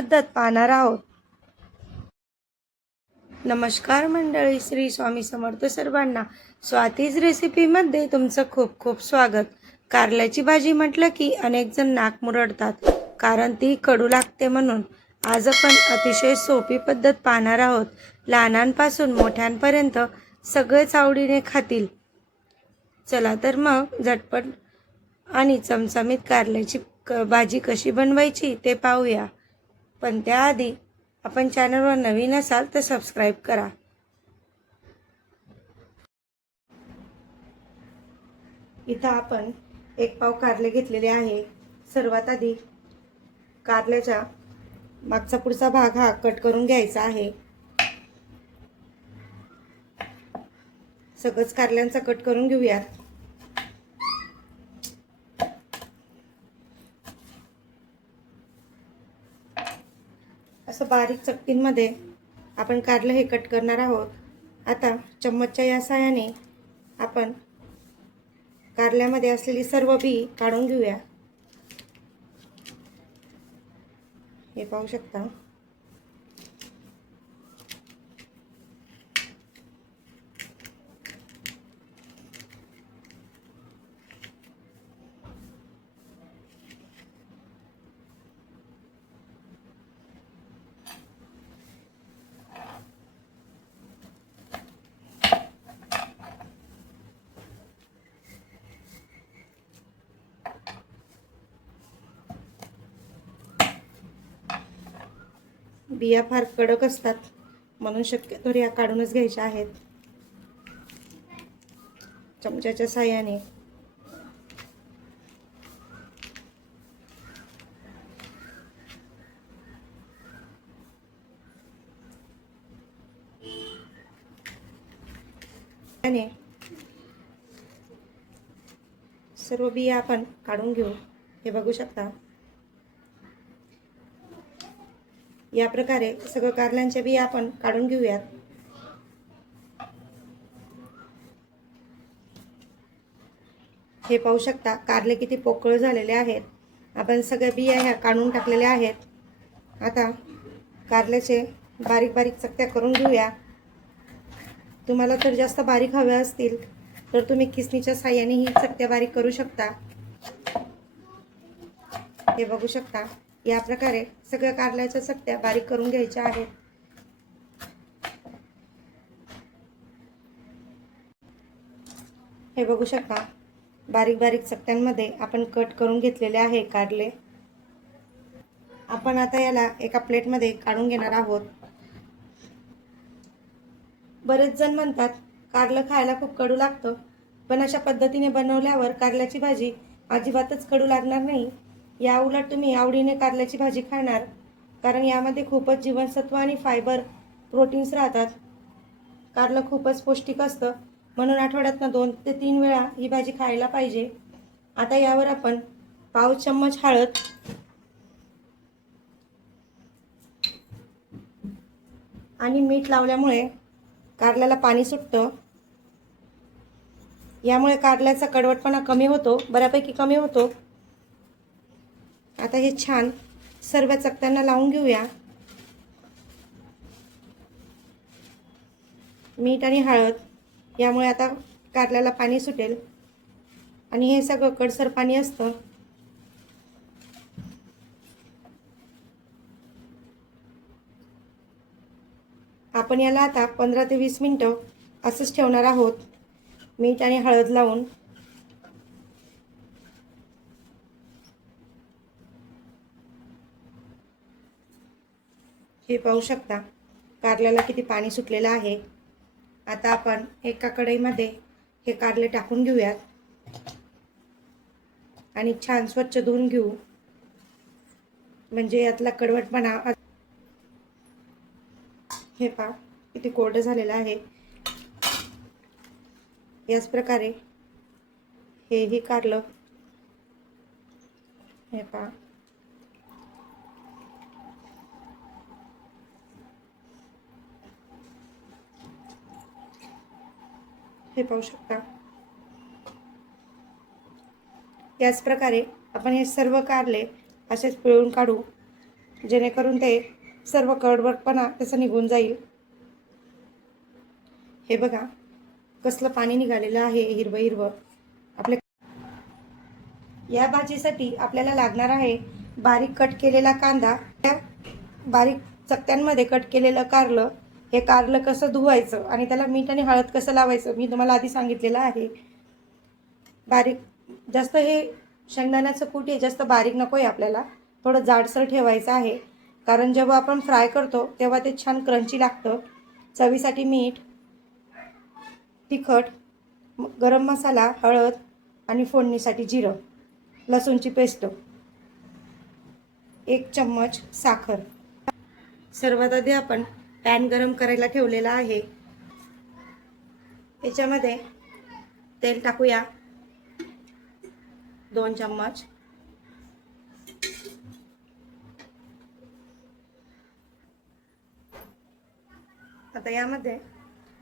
पद्धत पाहणार आहोत। नमस्कार मंडळी, श्री स्वामी समर्थ सर्वांना। स्वातीज रेसिपीमध्ये तुमचं खूप खूप स्वागत। कारल्याची भाजी म्हटलं की अनेक जण नाक मुरडतात, कारण ती कडू लागते म्हणून। आज आपण अतिशय सोपी पद्धत पाहणार आहोत। लहानांपासून मोठ्यांपर्यंत सगळेच आवडीने खातील। चला तर मग झटपट आणि चमचमीत कारल्याची भाजी कशी बनवायची ते पाहूया। पण त्याआधी आपण चॅनलवर नवीन असाल तर सबस्क्राईब करा। इथं आपण 1 पाव कारले घेतलेले आहे। सर्वात आधी कारल्याचा मागचा पुढचा भाग हा कट करून घ्यायचा आहे। सगळंच कारल्यांचा कट करून घेऊयात। असं बारीक चकटींमध्ये आपण कारले हे कट करणार आहोत। आता चम्मचच्या या साहाय्याने आपण कारल्यामध्ये असलेली सर्व बी काढून घेऊया। हे पाहू शकता। बिया फार कडक असतात, म्हणून शक्यतो या काढूनच घ्यायच्या आहेत। चमच्याच्या साहाय्याने सर्व बिया आपण काढून घेऊ। हे बघू शकता। या प्रकारे सगळं कारल्यांच्या बिया आपण काढून घेऊयात। हे पाहू शकता कारले किती पोकळ झालेले आहेत। आपण सगळ्या बिया ह्या काढून टाकलेल्या आहेत। आता कारल्याचे बारीक बारीक चकत्या करून घेऊया। तुम्हाला तर जास्त बारीक हव्या असतील तर तुम्ही खिसणीच्या साहाय्याने ही चकत्या बारीक करू शकता। हे बघू शकता। या प्रकारे सगळ्या कारल्याच्या चकत्या बारीक करून घ्यायच्या आहेत। हे बघू शकता बारीक बारीक चकत्यांमध्ये आपण कट करून घेतलेले आहे कारले। आपण आता याला एका प्लेटमध्ये काढून घेणार आहोत। बरेच जण म्हणतात कारलं खायला खूप कडू लागतं, पण अशा पद्धतीने बनवल्यावर कारल्याची भाजी अजिबातच कडू लागणार नाही। या उलट तुम्ही आवडीने कारल्याची भाजी खाणार, कारण यामध्ये खूपच जीवनसत्व आणि फायबर, प्रोटीन्स राहतात। कारलं खूपच पौष्टिक असतं, म्हणून आठवड्यातून 2 ते 3 वेळा ही भाजी खायला पाहिजे। आता यावर आपण पाव चम्मच हळद, आणि मीठ लावल्यामुळे कारल्याला पाणी सुटतं। यामुळे कारल्याचा कडवटपणा कमी होतो, बऱ्यापैकी कमी होतो। आता हे छान सर्व चकत्यांना लावून घेऊया। मीठ आणि हळद यामुळे आता कारल्याला पाणी सुटेल, आणि हे सगळं कडसर पाणी असतं। आपण याला आता 15 ते 20 मिनिटं असंच ठेवणार आहोत, मीठ आणि हळद लावून। हे पाहू शकता कारल्याला किती पाणी सुटलेलं आहे। आता आपण एका कढईमध्ये हे कारले टाकून घेऊयात आणि छान स्वच्छ धुवून घेऊ, म्हणजे यातला कडवटपणा। हे पहा किती कोरडं झालेलं आहे। याच प्रकारे हेही कारलं, हे पहा। हे पाहू शकता। याच प्रकारे आपण हे सर्व कारले असेच पिळून काढू। जेणेकरून ते सर्व कडवटपणा त्याचा निघून जाईल. हे बघा कसलं पाणी निघालेलं आहे, हिरवं हिरवं. आपल्या या भाजीसाठी आपल्याला लागणार आहे बारीक कट केलेला कांदा, बारीक चकत्यांमध्ये कट केलेलं कारलं. हे कारलं कसं धुवायचं आणि त्याला मीठ आणि हळद कसं लावायचं मी तुम्हाला आधी सांगितलेलं आहे. बारीक जास्त हे शेंगदाण्याचं कूट आहे, जास्त बारीक नको आहे आपल्याला, थोडं जाडसर ठेवायचं आहे. कारण जेव्हा आपण फ्राय करतो तेव्हा ते छान क्रंची लागतं. चवीसाठी मीठ, तिखट, गरम मसाला, हळद आणि फोडणीसाठी जिरं, लसूणची पेस्ट, 1 चम्मच साखर. सर्वात आधी आपण पॅन गरम करायला ठेवलेला आहे. त्याच्यामध्ये तेल टाकूया 2 चम्मच. आता यामध्ये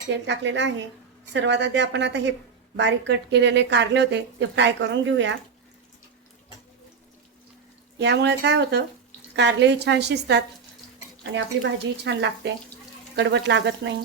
तेल टाकलेलं आहे. सर्वात आधी आपण आता हे बारीक कट केलेले कारले होते ते फ्राय करून घेऊया. यामुळे काय होतं, कारलेही छान शिजतात आणि आपली भाजी छान लागते, कडवट लागत नाही.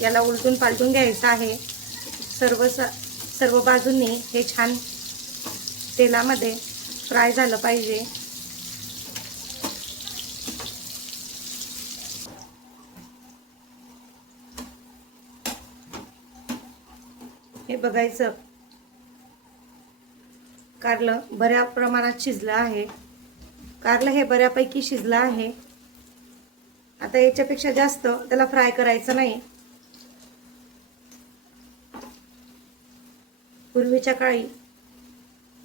याला उलटून पालटून घ्यायचं आहे. सर्व बाजूंनी हे छान तेलामध्ये फ्राय झालं पाहिजे. हे बघायचं कारलं बऱ्या प्रमाणात शिजलं आहे. कारलं हे बऱ्यापैकी शिजलं आहे. आता याच्यापेक्षा जास्त त्याला फ्राय करायचं नाही. पूर्वीच्या काळी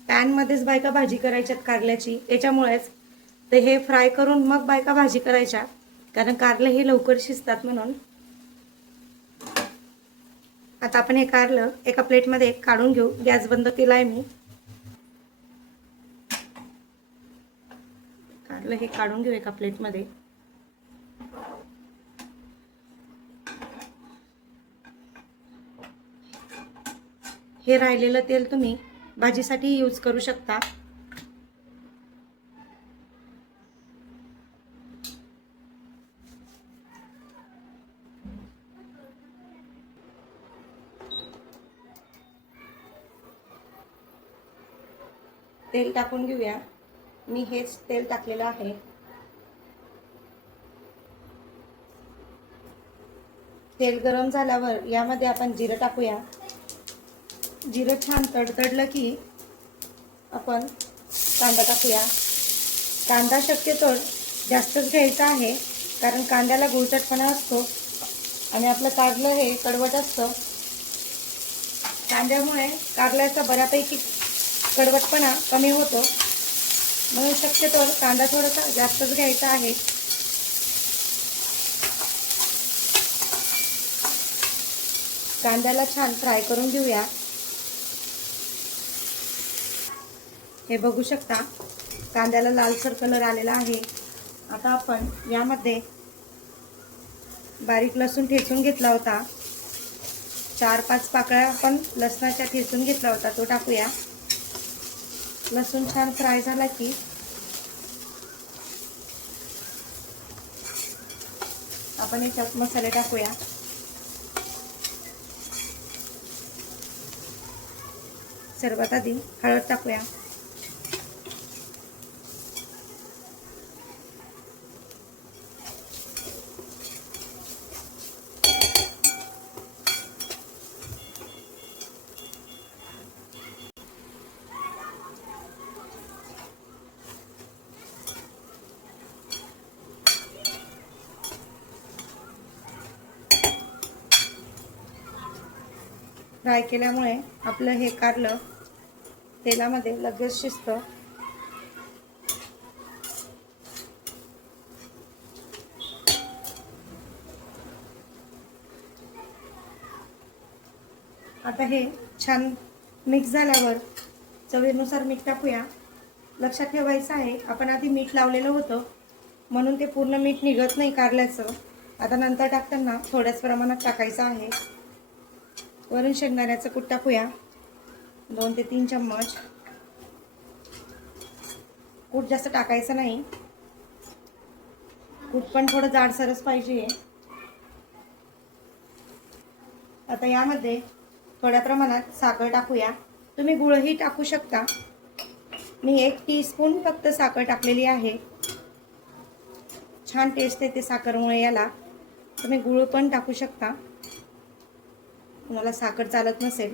पॅनमध्येच बायका भाजी करायच्यात कारल्याची, त्याच्यामुळेच ते हे फ्राय करून मग बायका भाजी करायच्या, कारण कारले हे लवकर शिजतात म्हणून. आता आपण हे कारलं एका प्लेटमध्ये काढून घेऊ. गॅस बंद केला आहे मी. कारलं हे काढून घेऊ एका प्लेटमध्ये. हे राहिलेलं तेल तुम्ही भाजीसाठी यूज करू शकता. तेल टाकून घेऊया. मी हेच तेल टाकलेलं आहे. तेल गरम झाल्यावर यामध्ये आपण जिरं टाकूया. जिरं छान तडतडलं की आपण कांदा टाकूया. कांदा शक्यतो जास्तच घ्यायचा आहे, कारण कांद्याला गुळचटपणा असतो आणि आपलं कारलं हे कडवट असतं. कांद्यामुळे कारल्याचा बऱ्यापैकी कडवटपणा कमी होतो, म्हणून शक्यतो कांदा थोडासा जास्तच घ्यायचा आहे. कांद्याला छान फ्राय करून घेऊया. हे बघू शकता कांद्याला लालसर कलर आलेला आहे. आता आपण यामध्ये बारीक लसूण ठेचून घेतला होता, 4-5 पाकळ्या आपण लसणाच्या ठेचून घेतला होता, तो टाकूया. लसूण छान फ्राय झाला की आपण याच्यात मसाले टाकूया. सर्वात आधी हळद टाकूया. फ्राय केल्यामुळे आपलं हे कारलं तेलामध्ये लगेच शिजतं. आता हे छान मिक्स झाल्यावर चवीनुसार मीठ टाकूया. लक्षात ठेवायचं आहे आपण आधी मीठ लावलेलं होतं, म्हणून ते पूर्ण मीठ निघत नाही कारल्याचं. आता नंतर टाकताना थोड्याच प्रमाणात टाकायचं आहे. वरून शेंगदाण्याचं कूट टाकूया 2 ते 3 चम्मच. कूट जास्त टाकायचं नाही, कूट पण थोडं जाडसरच पाहिजे. आता यामध्ये थोड्या प्रमाणात साखर टाकूया. तुम्ही गुळही टाकू शकता. मी 1 टीस्पून फक्त साखर टाकलेली आहे. छान टेस्ट येते साखरमुळे याला. तुम्ही गुळ पण टाकू शकता, तुम्हाला साखर चालत नसेल.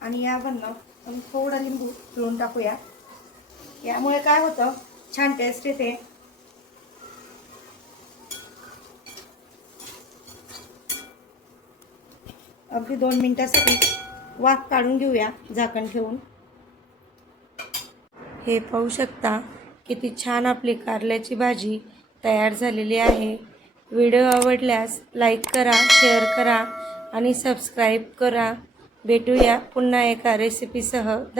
आणि यावरनं आपण थोडं लिंबू पिळून टाकूया. यामुळे काय होतं, छान टेस्ट येते. अगदी 2 मिनिटासाठी वाफ काढून घेऊया झाकण ठेवून. हे पाहू शकता किती छान आपली कारल्याची भाजी तयार झालेली आहे. व्हिडिओ आवडल्यास लाईक करा, शेअर करा आणि सबस्क्राईब करा. भेटूया पुन्हा एका रेसिपीसह.